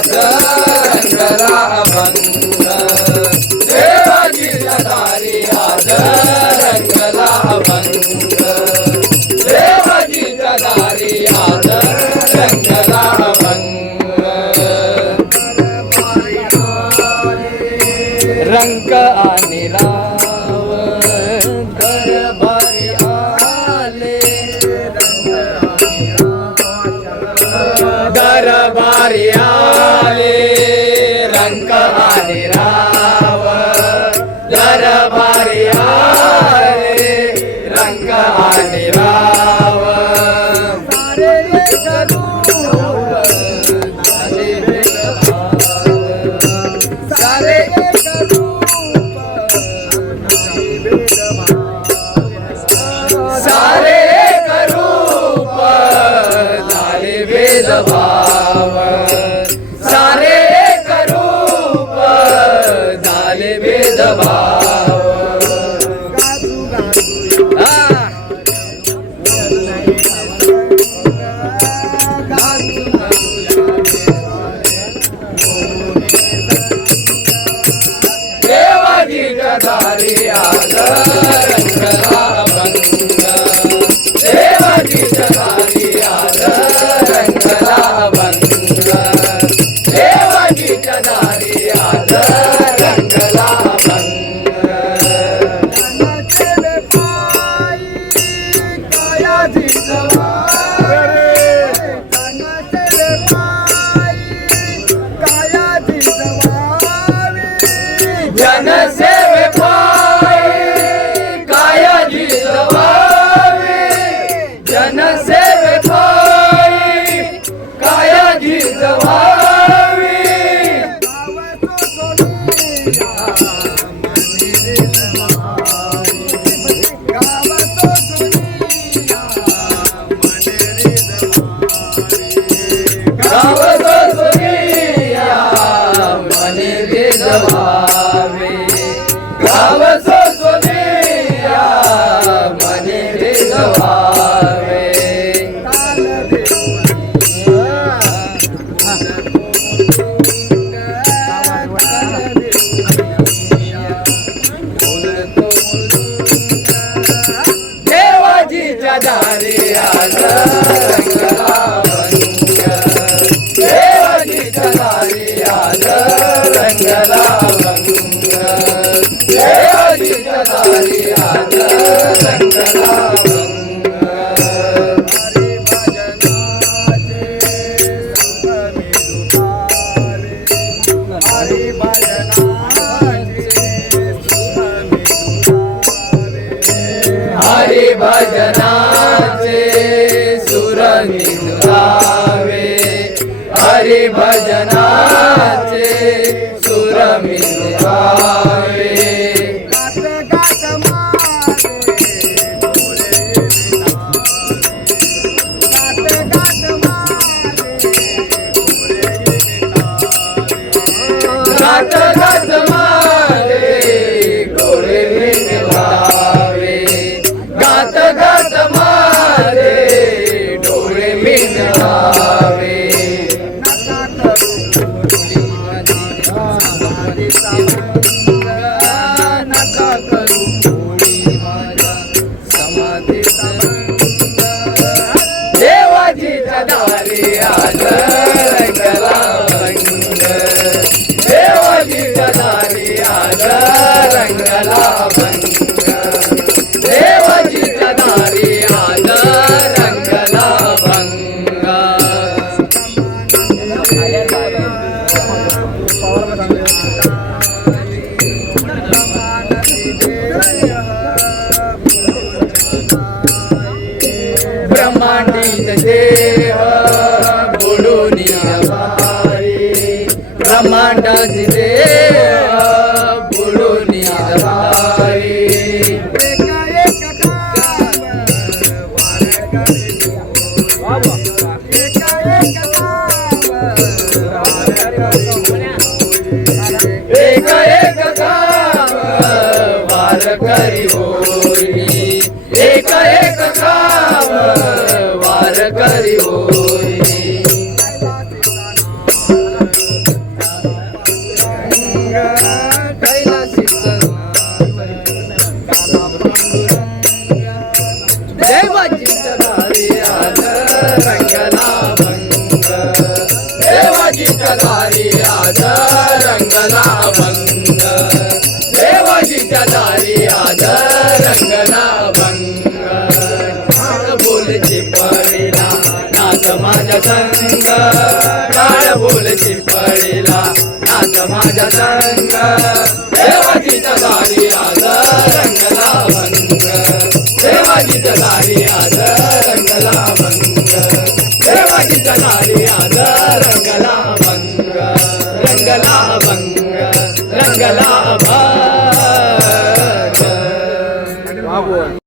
आज रंगला अभंग देवाजीच्या दारी आज रंगला अभंग देवाजीच्या दारी आज रंगला अभंग रंग आणि राव दरबारी आले दरबारी आले रंग आणि राव दरबारी आले रंग आणि राव सारे एक रूप झाले भेदभाव सारे एक रूप झाले भेदभाव देवाजीच्या दारी आज रंगला अभंग देवाजीच्या दारी आज रंगला अभंग देवाजीच्या दारी आज रंगला अभंग जनसेवे पायी कायाजी जवावी जनसेवे पायी कायाजी जवावी गाव सोसुनिया मने भेदभावे गाव सोसुनिया मने भेदभावे देवाजीच्या दारी आज रंगला अभंग देवाजीच्या दारी आज रंगला अभंग देवाजीच्या दारी आज रंगला अभंग हरी भजनाचे सुर मिळावे हरी भजनाचे सुर मिळावे गात गात माझे डोळे मिळावे गात गात माझे डोळे मिळावे नका करू कोणी माझ्या समाधीत देवाजीच्या दारी आज रंगला अभंग देवाजीच्या दारी आज रंगला अभंग देवाजीच्या दारी आज रंगला अभंग ब्रह्मांडीत देह बोलून भारी ब्रह्मांडाची देह बोलून भारी एक एक काम वार करी होई एक एक काम वार करी होई भंग टाळ बोलची पडीला नाथ माझ्या संग टाळ बोलची पडीला नाथ माझ्या संग देवाजीच्या दारी आज रंगला भंग देवाजीच्या दारी आज रंगला भंग देवाजीच्या दारी आज रंगला भंग रंगला भंग रंगला भंग